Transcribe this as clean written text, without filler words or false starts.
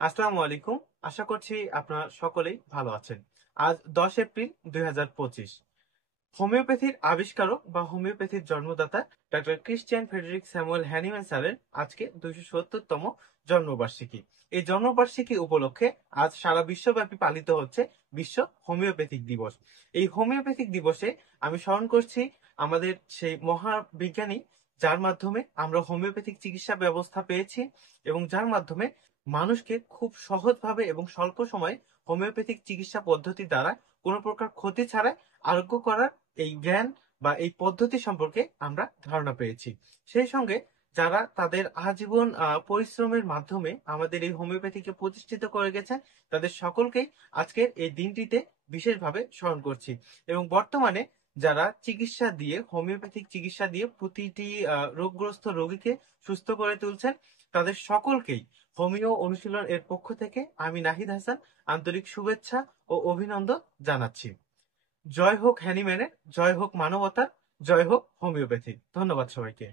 আসসালামু আলাইকুম। আশা করছি আপনারা সকলেই ভালো আছেন। আজ ১০ এপ্রিল ২০২৫। হোমিওপ্যাথির আবিষ্কারক বা হোমিওপ্যাথির জন্মদাতা doctor Christian Frederick Samuel Hahnemann স্যারের আজকে ২৭০তম জন্মবার্ষিকী। এই জন্মবার্ষিকী উপলক্ষে আজ সারা বিশ্বব্যাপী পালিত হচ্ছে বিশ্ব হোমিওপ্যাথিক দিবস। এই হোমিওপ্যাথিক দিবসে আমি স্মরণ করছি আমাদের সেই মহাবিজ্ঞানী যার মাধ্যমে আমরা হোমিওপ্যাথিক চিকিৎসা ব্যবস্থা পেয়েছি এবং যার মাধ্যমে মানুষকে খুব সহজভাবে এবং স্বল্প সময়ে হোমিওপ্যাথিক চিকিৎসা পদ্ধতি দ্বারা কোনো প্রকার ক্ষতি ছাড়াই আরোগ্য করার এই জ্ঞান বা এই পদ্ধতি সম্পর্কে আমরা ধারণা পেয়েছি। সেই সঙ্গে যারা তাদের আজীবন পরিশ্রমের মাধ্যমে আমাদের এই হোমিওপ্যাথিকে প্রতিষ্ঠিত করে গেছেন, তাদের সকলকেই আজকের এই দিনটিতে বিশেষভাবে স্মরণ করছি। এবং বর্তমানে যারা চিকিৎসা দিয়ে হোমিওপ্যাথিক চিকিৎসা দিয়ে প্রতিটি রোগগ্রস্ত রোগীকে সুস্থ করে তুলছেন, তাদের সকলকেই হোমিও অনুশীলন এর পক্ষ থেকে আমি নাহিদ হাসান আন্তরিক শুভেচ্ছা ও অভিনন্দন জানাচ্ছি। জয় হোক হ্যানিম্যানের, জয় হোক মানবতার, জয় হোক হোমিওপ্যাথি। ধন্যবাদ সবাইকে।